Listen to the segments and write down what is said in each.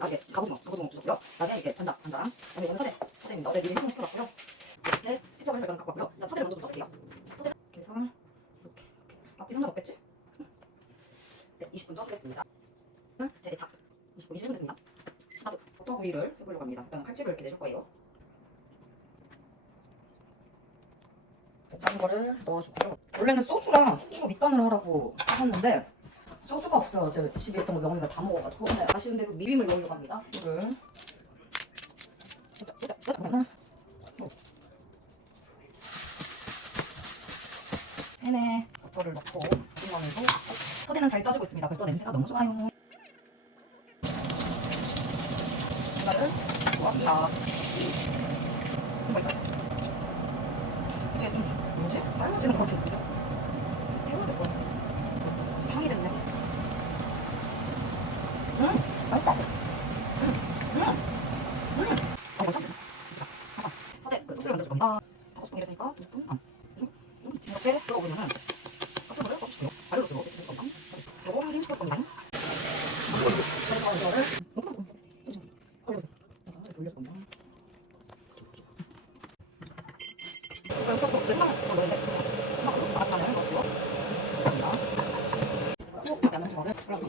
아, 이게 갑오징어, 갑오징어 주셨고요. 그다음에 이게 간장, 간장. 그다음에 이거는 서대, 서대입니다. 어제 미리 해동 시켜놨고요. 이렇게 세척을 해서 갖고 왔고요. 일단 서대를 먼저 좀 쪄줄게요. 서대 이렇게 해서 이렇게, 이렇게. 앞뒤 상관없겠지? 네, 20분 쪄주겠습니다. 제 애착 20분 21분 됐습니다. 수다도 버터구이를 해보려고 합니다. 일단 칼집을 이렇게 내줄 거예요. 작은 거를 넣어주고요. 원래는 소주랑 후추로 밑간을 하라고 하셨는데 소주가 없어요. 제 집에 있던 거 명희가 다 먹어가지고 근데 아쉬운 대로 미림을 넣으려고 합니다. 하나 팬에 버터를 넣고 오징어도 서대는 잘 짜지고 있습니다. 벌써 냄새가 너무 좋아요. 이거를. 이거 있어. 이게 좀 주- 뭐지? 삶아지는 것 같은데? 태워야 될것 같은데 향이 됐네 음 맛있다 음, 음, 음. 어 벌써 자, 하나 서대 그 소스를 만들어줄 겁니다 다섯 스푼 이랬으니까 두 스푼 반 음, 음, 지금 이렇게 들어오면은 가스물을 넣어주시고요 발효로스로 데치는 겁니다 요거 한 개씩 넣을 겁니다 그래서 이거를 조금 좀 걸려보세요 이렇게 돌려줄 겁니다 그럼 저거 그 상황 더 넣는데 상황 다시 하면 넣고요. 갑니다. 또 양념 저거를 골라주고 땅. 골라주고 원래는 콜로.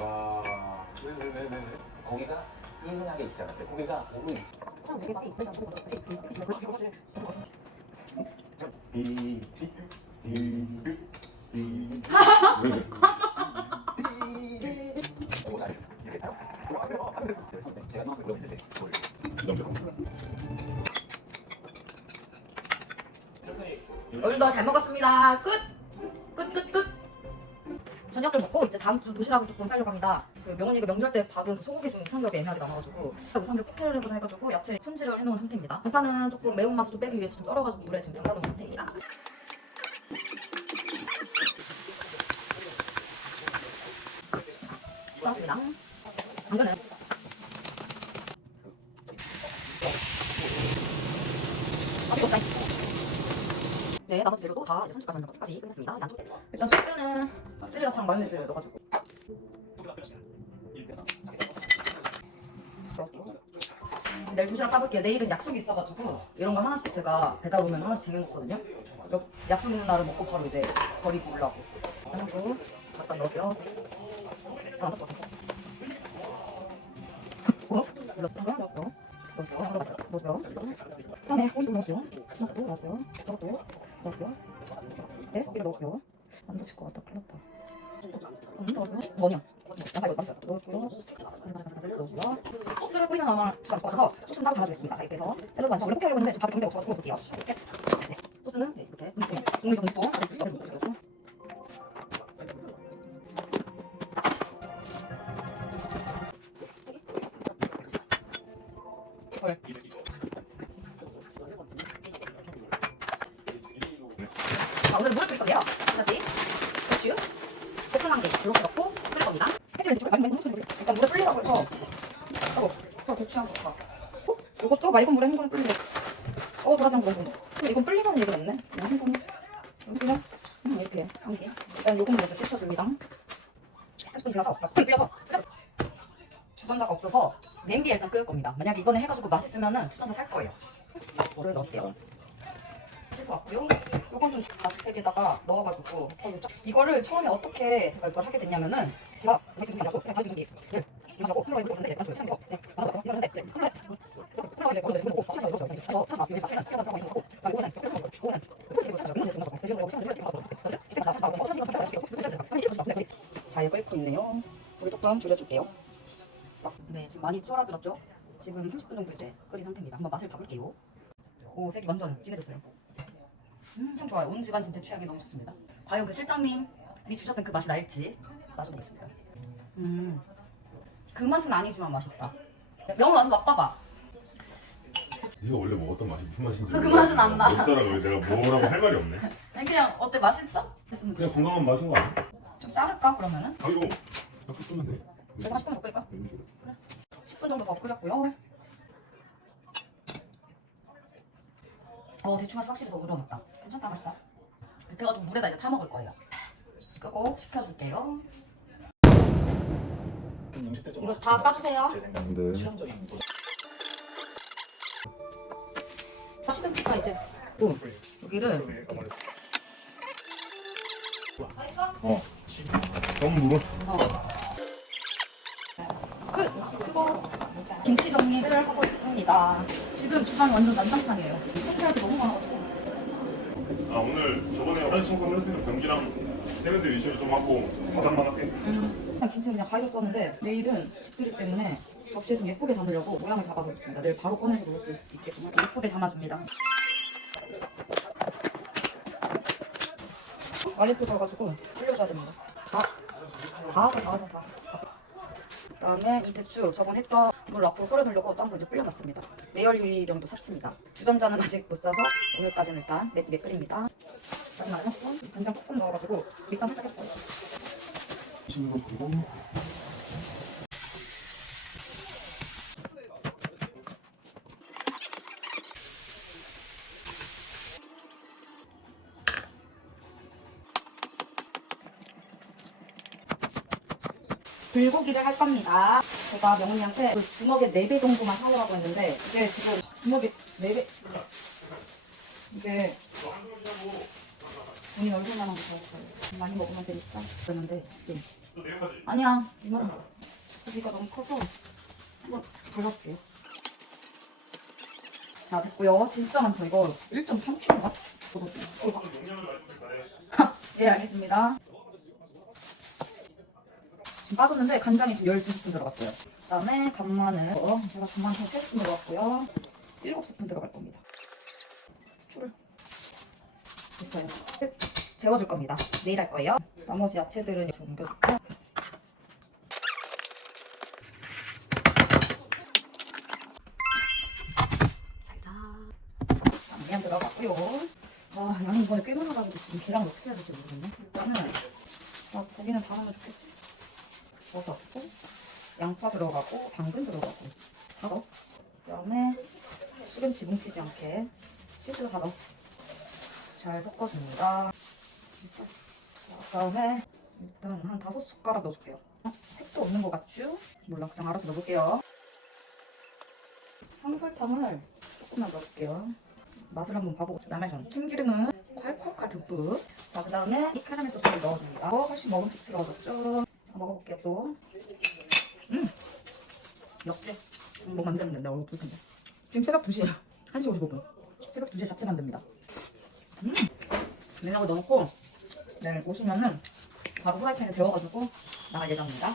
와. 고기가 이은하게 있지 않았어요? 고기가 오로 있지. 제가 너무 그러고 때 오늘도 잘 먹었습니다. 끝! 끝, 끝, 끝! 저녁을 먹고 이제 다음 주 도시락을 조금 싸려고 합니다. 그 명언이가 명절 때 받은 그 소고기 중 우삼겹이 애매하게 남아가지고 우삼겹 포케를 해보자 해가지고 야채 손질을 해놓은 상태입니다. 양파는 조금 매운맛을 좀 빼기 위해서 좀 썰어가지고 물에 지금 담가놓은 상태입니다. 썰었습니다. 당근은 아, 이거 네, 나머지 재료도 다 이제 손질까지 하는 것까지 끝냈습니다. 이제 안쪽. 일단 소스는 스리라차랑 마요네즈 넣어가지고. 내일 도시락 싸볼게요. 내일은 약속이 있어가지고 이런 거 하나씩 제가 배달 오면 하나씩 쟁여놓거든요. 약속 있는 날을 먹고 바로 이제 버리고 오려고. 한주 잠깐 넣어줘요. 자, 넣어줘. 어? 넣어줘요. 넣어줘요. 넣어줘요. 한번 맛있어. 넣어줘요. 그다음에 오이도 넣어줘요. 이것도 넣어줘요. 이것도 넣어줘요. 네, 고기를 넣어줘요. 안 드실 것 같다. 큰일 났다. 음, 넣어줘요. 뭐냐? 양파 이거 맛있어. 넣어줘요. 넣어줘요. 소스를 뿌리면 아마 잘것 같아서 소스는 따로 담아주겠습니다. 자, 이렇게 해서 샐러드 완성을 포케하려고 했는데 밥이 경대가 없어가지고 볼게요. 이렇게. 네. 소스는 네, 이렇게. 국물도 듬뿍. 다 됐어요. 그래서 넣어줘요. 자, 오늘은 물을 끓일 건데요. 하나씩 고추, 볶음 한 개, 이렇게 넣고 끓일 겁니다. 해치면 대추를 많이 많이 돼요. 일단 물에 불리라고 해서 어, 어 대추향 좋다. 어? 이것도 맑은 물에 헹구는 끓는데 어, 도라지 한번 넣어. 근데 이건 불리라는 얘기가 없네. 그냥 헹구는. 그냥 음, 이렇게 한 개. 일단 요금 먼저 씻어줍니다. 30분 지나서 불 끓여. 주전자가 없어서 냄비에 일단 끓일 겁니다. 만약에 이번에 해가지고 맛있으면은 주전자 살 거예요. 물을 넣을게요. 씻어 왔고요. 요건 좀 가스팩에다가 넣어가지고 어, 요쪽- 이거를 처음에 어떻게 제가 이걸 하게 됐냐면은 제가 지금 하고 그냥 가지고 이를 이마저고 콜라에 넣고 있는데 이제 가지고 이제 이거 하는데 이제 콜라에 콜라에 걸어 내고 하자 이러죠. 그래서 사실 여기 자체는 있는 거고 아 이거는 이렇게 하는 거고 이거는 이렇게 이거 참아 이거 이제 나도 지금 참아 이거 나도 그래서 이제 다 나오고 어 이거 참아 이거 이거 참아 아니 이거 네. 잘 끓고 있네요. 물을 조금 줄여줄게요. 네 지금 많이 쫄아들었죠? 지금 30분 정도 이제 끓인 상태입니다. 한번 맛을 봐볼게요. 오 색이 완전 진해졌어요. 음, 향 좋아요. 온 집안 진짜 취향이 너무 좋습니다. 과연 그 실장님이 주셨던 그 맛이 날지 마셔보겠습니다. 음, 그 맛은 아니지만 맛있다. 명호 와서 맛봐봐. 네가 원래 먹었던 맛이 무슨 맛인지 그 모르겠어. 맛은 안 나. 먹더라고 내가 뭐라고 할 말이 없네. 아니, 그냥 어때 맛있어? 됐으면 그냥 건강한 맛인 거 아니야? 좀 자를까 그러면은? 아 이거 이렇게 쏘면 돼. 내가 10분 더 끓일까? 이런 식으로. 10분 정도 더 끓였고요. 어 대추 맛이 확실히 더 우러났다. 괜찮다 맛있다. 이렇게 해가지고 물에다 이제 타 먹을 거예요. 끄고 식혀줄게요. 이거 다 까주세요. 네. 시금치가 이제 또 여기를 다 했어? 어. 너무 무거. 어. 끝! 그거 김치 정리를 하고 있습니다. 지금 주방이 완전 난장판이에요. 손질할 게 너무 많아가지고. 아 오늘 저번에 화장실 청소를 했으니까 변기랑 세면대 위치를 좀 하고 바닥만 할게. 음, 김치는 그냥 가위로 썼는데 내일은 집들이 때문에 접시에 좀 예쁘게 담으려고 모양을 잡아서 있습니다. 내일 바로 꺼내서 먹을 수 있게끔 예쁘게 담아줍니다. 알리프 넣어가지고 불려줘야 됩니다. 다, 다 하자, 다 하자, 다. 그다음에 이 대추 저번 했던 물 앞으로 끓여두려고 또 한 번 이제 불려놨습니다. 내열 유리병도 샀습니다. 주전자는 아직 못 사서 오늘까지는 일단 내, 내 끓입니다. 짜증 안 넣고 간장 조금 넣어가지고 밑간 살짝 해줄 거예요. 불고기를 할 겁니다. 제가 명훈이한테 그 주먹에 4배 정도만 사오라고 했는데 이게 지금 주먹에 4배 이게 본인 얼굴만한 거 사왔어요. 많이 먹으면 되니까 그랬는데 내일까지. 아니야 이건 고기가 너무 커서 한번 잘라줄게요. 자 됐고요. 진짜 많죠 이거 1.3kg가? 저도 어, 용량을 맞추길 바래. 네 알겠습니다. 빠졌는데 간장이 지금 12스푼 들어갔어요. 그 다음에 간마늘 어, 제가 간마늘 3스푼 들어갔고요. 7스푼 들어갈 겁니다. 후추를 됐어요. 끝. 재워줄 겁니다. 내일 할 거예요. 나머지 야채들은 이제 옮겨줄게요. 양념 들어갔고요. 아, 양이 이번에 꽤 많아가지고 지금 계란 어떻게 해야 될지 모르겠네. 일단은 아, 고기는 다 넣으면 좋겠지. 버섯고 양파 들어가고 당근 들어가고 다 넣어. 그다음에 시금치 않게 치즈 다 넣어. 잘 섞어줍니다. 그다음에 일단 한 다섯 숟가락 넣어줄게요. 어, 색도 없는 것 같죠? 몰라, 그냥 알아서 넣어볼게요. 황설탕을 조금만 넣어줄게요. 맛을 한번 봐보고. 남의 전. 참기름은 콸콸콸 듬뿍. 자 그다음에 이 카라멜 소스를 넣어줍니다. 어, 훨씬 먹음직스러워졌죠? 자 먹어볼게요 역대. 음, 뭐 만들면 된다. 얼굴 텐데 지금 새벽 2시에 1시 55분 새벽 2시에 잡채 만듭니다 음 냉장고 넣어놓고 내일 오시면은 바로 후라이팬에 데워가지고 나갈 예정입니다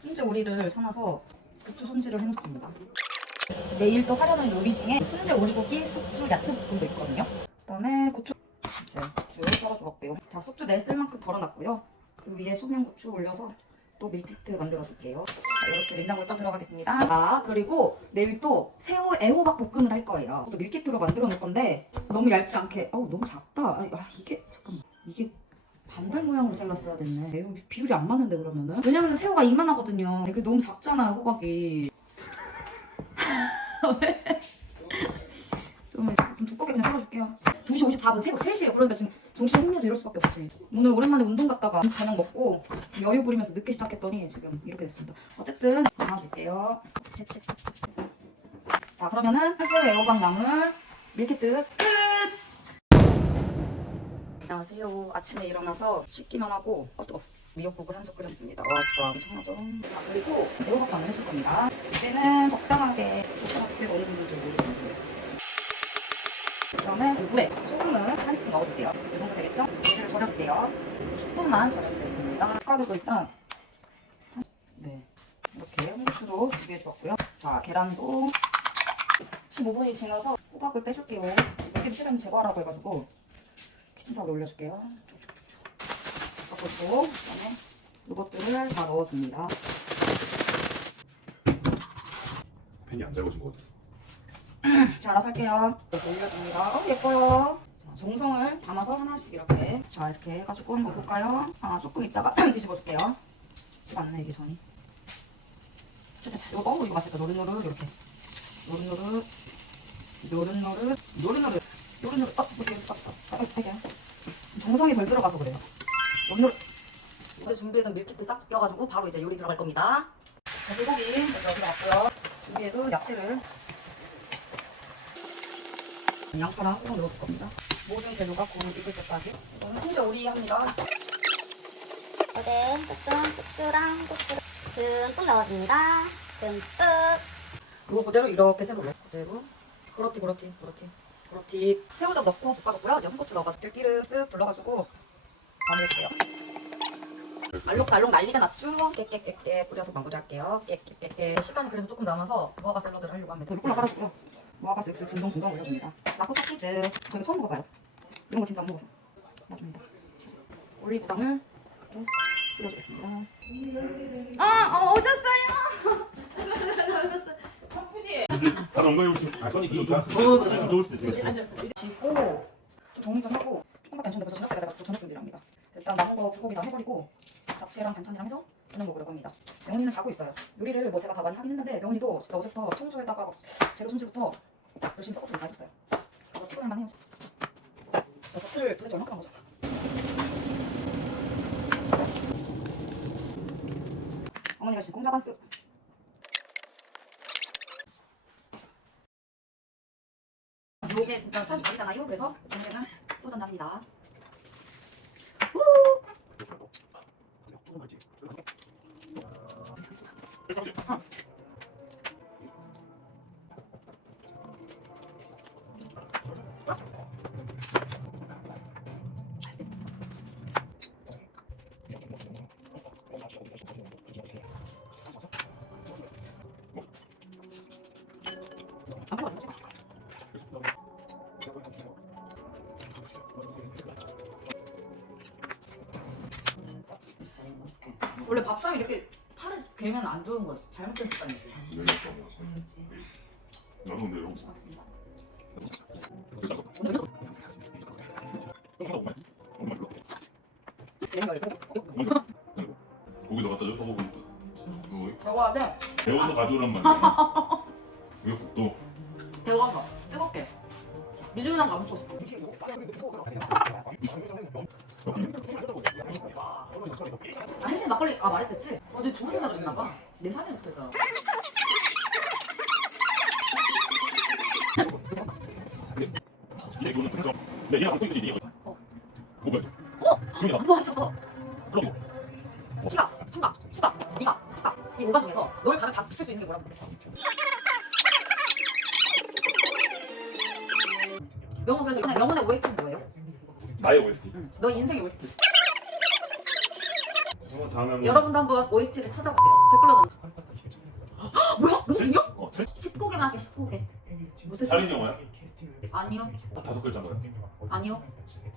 훈제 오리를 사놔서 고추 손질을 해놓습니다 내일 또 하려는 요리 중에 순재 오리고기 숙주 야채 볶음도 있거든요. 그다음에 고추 네, 고추 썰어주었고요. 자 숙주 내쓸 만큼 덜어놨고요. 그 위에 소면 고추 올려서 또 밀키트 만들어줄게요. 자, 이렇게 냉장고에 딱 들어가겠습니다. 아 그리고 내일 또 새우 애호박 볶음을 할 거예요. 또 밀키트로 만들어 놓을 건데 너무 얇지 않게. 어우 너무 작다. 아, 아, 이게 잠깐만 이게 반달 모양으로 잘랐어야 됐네. 매우 비율이 안 맞는데 그러면은 왜냐면 새우가 이만하거든요. 이게 너무 작잖아요 호박이. 좀, 좀 두껍게 그냥 썰어줄게요. 2시 54분 새벽 3시에요. 그러니까 지금 정신이 혼미해서 이럴 수밖에 없지. 오늘 오랜만에 운동 갔다가 저녁 먹고 여유 부리면서 늦게 시작했더니 지금 이렇게 됐습니다. 어쨌든 담아줄게요. 자 그러면은 새우 애호박 나물 밀키트 끝! 안녕하세요. 아침에 일어나서 씻기만 하고 어 뜨거. 미역국을 한 솥 끓였습니다. 와, 진짜 엄청나죠? 자, 그리고 애호박장을 해줄 겁니다. 이때는 적당하게 소스가 두 개가 어느 정도인지 모르겠는데 그 다음에 물에 소금은 한 스푼 넣어줄게요. 이 정도 되겠죠? 물을 절여줄게요. 10분만 절여주겠습니다. 가루도 일단 한, 네 이렇게 홍고추도 준비해 주었고요. 자, 계란도 15분이 지나서 호박을 빼줄게요. 물기를 실은 제거하라고 해가지고 키친타올에 올려줄게요. 쭉쭉쭉쭉. 섞어주고 그다음에 이것들을 다 넣어줍니다. 팬이 안 달궈진 것 같아. 자, 알아서 할게요. 올려줍니다. 어, 예뻐요. 자, 정성을 담아서 하나씩 이렇게. 자, 이렇게 해가지고 한번 볼까요? 아, 조금 있다가 뒤집어 줄게요. 쉽지가 않네, 이게 전이. 자, 자, 자, 이거, 어, 이거 맛있다. 노릇노릇, 이렇게. 노릇노릇, 노릇노릇, 노릇노릇, 노릇노릇. 어, 이렇게, 딱, 딱, 딱, 할게요. 정성이 덜 들어가서 그래요. 노릇노릇. 어제 준비했던 밀키트 싹 껴가지고 바로 이제 요리 들어갈 겁니다. 자, 불고기 먼저 들어갔고요. 준비해도 야채를 양파랑 꼭 넣어줄 겁니다. 모든 재료가 고루 익을 때까지. 이거는 혼자 요리합니다. 어제 쑥좀 쑥주랑 고추 듬뿍 넣어줍니다. 듬뿍. 그리고 그대로 이렇게 세로로 그대로 그렇지 그렇지 그렇지 그렇지 새우젓 넣고 볶아줬고요. 이제 홍고추 넣어가지고 들기름 쓱 불러가지고 마무리할게요. 알록달록 난리가 났죠? 깨깨깨깨 뿌려서 마무리할게요. 깨깨깨깨 시간이 그래도 조금 남아서 무화과 샐러드를 하려고 합니다. 루꼴라 깔아주고요. 무화과 쓱쓱 중동 중동 올려줍니다. 라코타 치즈 저희가 처음 먹어봐요. 이런 거 진짜 안 먹어서 놔줍니다. 치즈 올리브당을 이렇게 뿌려주겠습니다. 아, 어, 오셨어요? 엉덩이 아, 손이 뒤로 좋았어. 좀 좋을 수도 있어. 지고 좀 정리 좀 하고 조금밖에 안 쳤는데 벌써 저녁 때가 돼가지고 저녁 준비를 합니다. 일단 남은 거 불고기 다 해버리고 잡채랑 반찬이랑 해서 저녁 먹으려고 합니다. 명훈이는 자고 있어요. 요리를 뭐 제가 다 많이 하긴 했는데 명훈이도 진짜 어제부터 청소에다가 막 재료 손질부터 열심히 섞어서 다 해줬어요. 그래서 피곤할만 해요. 잡채를 도대체 얼마큼 한 거죠? 어머니가 주신 공자반 쑥 요게 진짜 사실 아니잖아요. 그래서 저녁에는 소주 한잔 합니다. 안 밥상이 이렇게 팔을 괴면 안 좋은 거지. 잘못된 습관이지. 나도 근데 이런 거 맞습니다. 고기 더 갖다 줘 소고기. 뭐 먹어야 돼. 배워서 가져오란 말이야. 이거 국도. 데워서 뜨겁게. 미중이랑 가먹고 싶어. 아, 혜진 막걸리 아 말했댔지? 어제 주문서 그랬나 봐. 내 사진 붙어 있더라. 이게 이거는 그죠? 네, 얘랑 소리들이 이게 어. 뭐가? 어? 그게 나. 우와 진짜 그럼 시각, 청각, 수각, 미각, 촉각 이 오감 중에서 너를 가장 잡힐 수 있는 게 뭐라고? 명호 그래서 명훈의 OST는 뭐예요? 나의 OST. 응. 너 인생의 OST. 어, 다음에 여러분도 한번 OST를 찾아보세요. 댓글로 남겨. 헉, 뭐야? 너무 중요? 어, 제 19개만 할게 19개. 못했어? 살인 영화야? 아니요. 딱 다섯 글자인 거야? 아니요.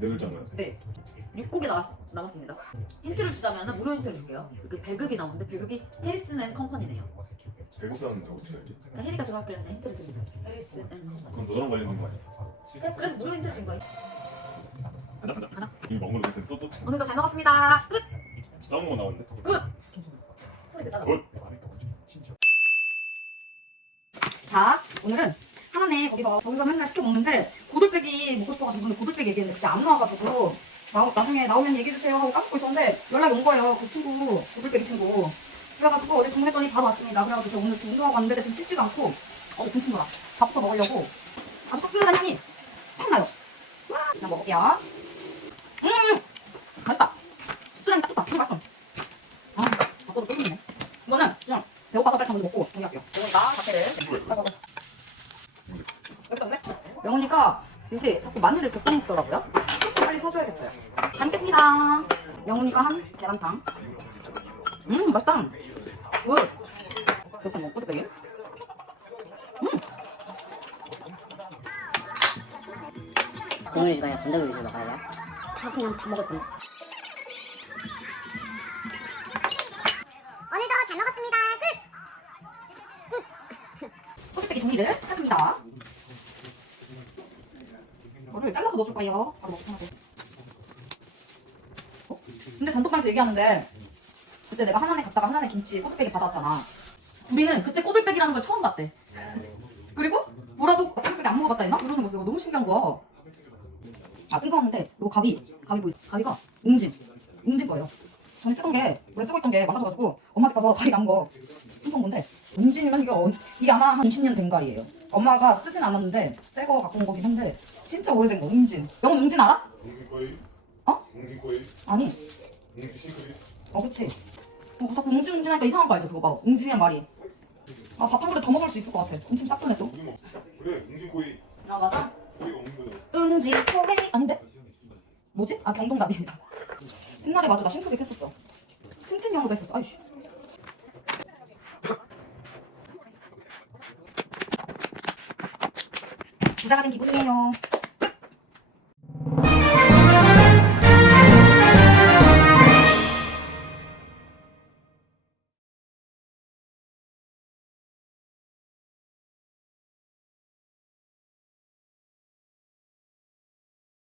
네 글자인 거야? 네. 6곡이 남았, 남았습니다. 힌트를 주자면 무료 힌트를 줄게요. 그 배급이 나오는데 배급이 해리슨 앤 컴퍼니네요. 배국 사람인데 어떻게 알지? 그러니까 해리가 들어갈 때는 힌트를 드립니다. 해리슨 앤 컴퍼니. 그건 너랑 관련된 거 아니야? 네, 그래서 무료 힌트를 준 거예요. 이미 먹는 거 같은 또또 오늘도 잘 먹었습니다. 끝! 거 나오는데. 끝! 소리 내다가. 굿. 자, 오늘은 하나네 거기서 거기서 맨날 시켜 먹는데 고들빼기 먹고 싶어가지고 오늘 고들빼기 얘기했는데 그때 안 나와가지고 나, 나중에 나오면 얘기해주세요 하고 까먹고 있었는데 연락이 온 거예요. 그 친구 고들빼기 친구. 그래가지고 어제 주문했더니 바로 왔습니다. 그래가지고 제가 오늘 지금 운동하고 왔는데 지금 씹지도 않고 어, 그 친구랑 밥부터 먹으려고 아주 씁쓸한 향이 팍 나요. 와, 자 먹을게요. 음, 음, 맛있다. 씁쓸하니 딱 좋다. 음, 맛있어. 아, 밥도 끓이네. 이거는 그냥 배고파서 빨리 먹고 정리할게요. 영훈이가 자체를. 여기다 그래? 영훈이가 요새 자꾸 마늘을 볶아 먹더라고요. 빨리 사줘야겠어요. 잘 먹겠습니다. 영훈이가 한 계란탕. 음 맛있다. 굿. 그렇게 뭐 꼬들빼기? 국물 위주가 아니라 건더기 위주로 먹어야 돼요? 다 그냥 다 먹을 겁니다. 오늘도 잘 먹었습니다. 끝! 꼬들빼기 종이를 시작합니다. 이거를 거예요. 바로 먹고 하고. 어? 근데 단톡방에서 얘기하는데 그때 내가 하나네 갔다가 하나네 김치 꼬들빼기 받았잖아. 우리는 그때 꼬들빼기라는 걸 처음 봤대. 그리고 뭐라도 꼬들빼기 안 먹어봤다 했나? 이러는 거였어. 너무 신기한 거야. 아 뜬금없는데 이거 가위 가위 보이지? 가위가 웅진 웅진 거예요. 전에 쓰던 게 원래 쓰고 있던 게 많아져가지고 엄마 집 가서 가위 남은 거 엄청 건데 웅진이면 이게 어, 이게 아마 한 20년 된 가위예요. 엄마가 쓰진 않았는데 새 거 갖고 온 거긴 한데 진짜 오래된 거 웅진. 영은 웅진 알아? 웅진코이? 어? 웅진코이? 아니. 웅진 시크릿? 어 그치. 어, 자꾸 웅진 웅진 하니까 이상한 거 알죠? 그거 봐. 웅진이란 말이. 아 밥 한 그릇 더 먹을 수 있을 것 같아. 엄청 싹 도네 또. 뭐 그래 웅진코이 아 맞아. 코이가 없는 거잖아 응지 포웨이 아닌데? 뭐지? 아 경동갑입니다. 옛날에 맞아 나 싱크빅 했었어. 튼튼 영어도 했었어. 아이씨. 부자가 된 기분이에요.